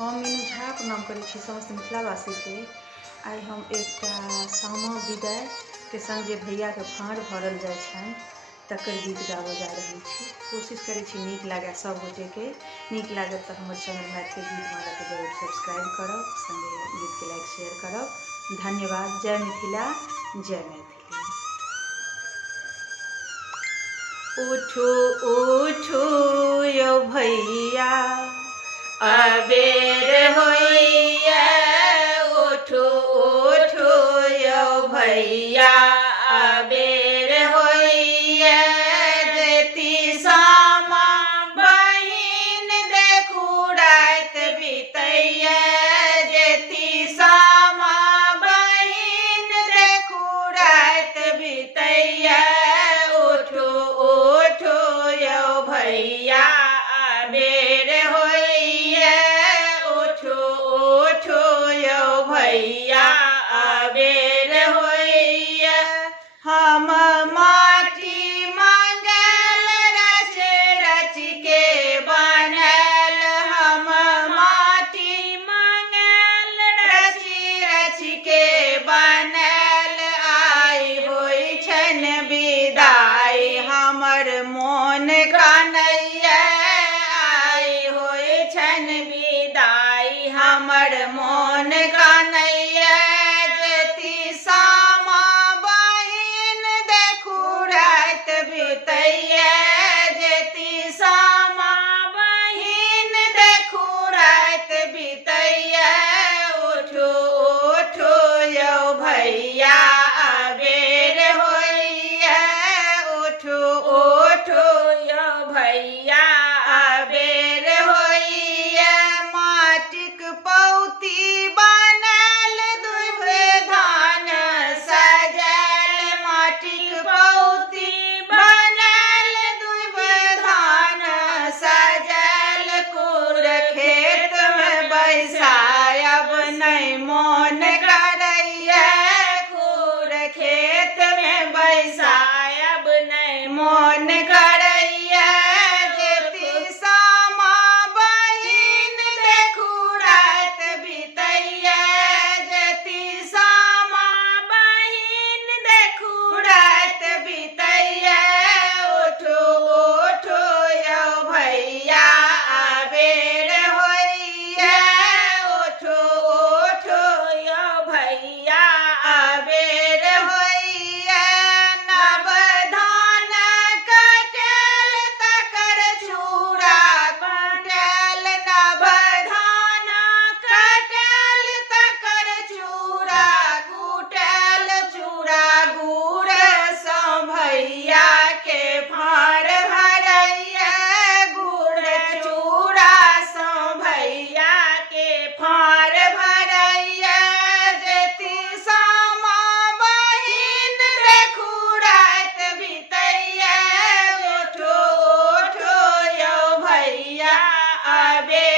हम मीनू झा प्रणाम करै छी समस्त मिथिलावासी के। आई हम एक सामा विदाई के संग जे भैया के फाँड़ भरल जाय छनि तकर गीत गाबऽ जा रहल छी। कोशिश करै छी नीक लागे सब गोटे के। नीक लागत तो हमर चैनल मैथिली गीत माला के जरूर सब्सक्राइब करब, संगे गीत के लाइक शेयर करब। धन्यवाद। जय मिथिला, जय मैथिली। उठू उठू यो भैया अबेर होइया, उठू उठू यो भैया अबेर होइया। जेती सामा बहिन देखू रात बितैया, जेती सामा बहिन देखू रात बितैया। उठू उठू यो भैया अबेर होइया, उठू उठू यो भैया अबेर होइया। हम माटी मंगल रच रच के बनल, हम माटी मंगल रच रच के बनल। आई होई छन विदाई हमर मोन कन्हैया, आई होई छन विदाई हमर मोन कन्हैया। जेती सामा बहिन देखू रात बितैया, जेती सामा बहिन देखू रात बितैया। उठू उठू यो भैया अबेर होइया, उठू उठू यो भैया अबेर होइया। माटिक पौती बनल दुभे धान सजल, माटिक पौती बनल दुभे धान सजल। कुर खेत में बैसायब नहीं मोन करैया, कुर खेत में बैसायब नहीं मोन करैया। जेती सामा बहिन देखू रात बितैया, जेती सामा बहिन देखू रात बितैया। उठू उठू यो भैया अबेर होइया, उठू उठू यो भैया अबेर होइया। नव धान कटल तकर चूड़ा कुटल, नव धान कटल तकर चूड़ा कुटल। चूड़ा गुड़ सँ भैया के फाँड़ भरैया, गुड़ चूड़ा सँ भैया के फाँड़ भरैया। जेती सामा बहिन देखू रात बितैया, उठू उठू यो भैया अबेर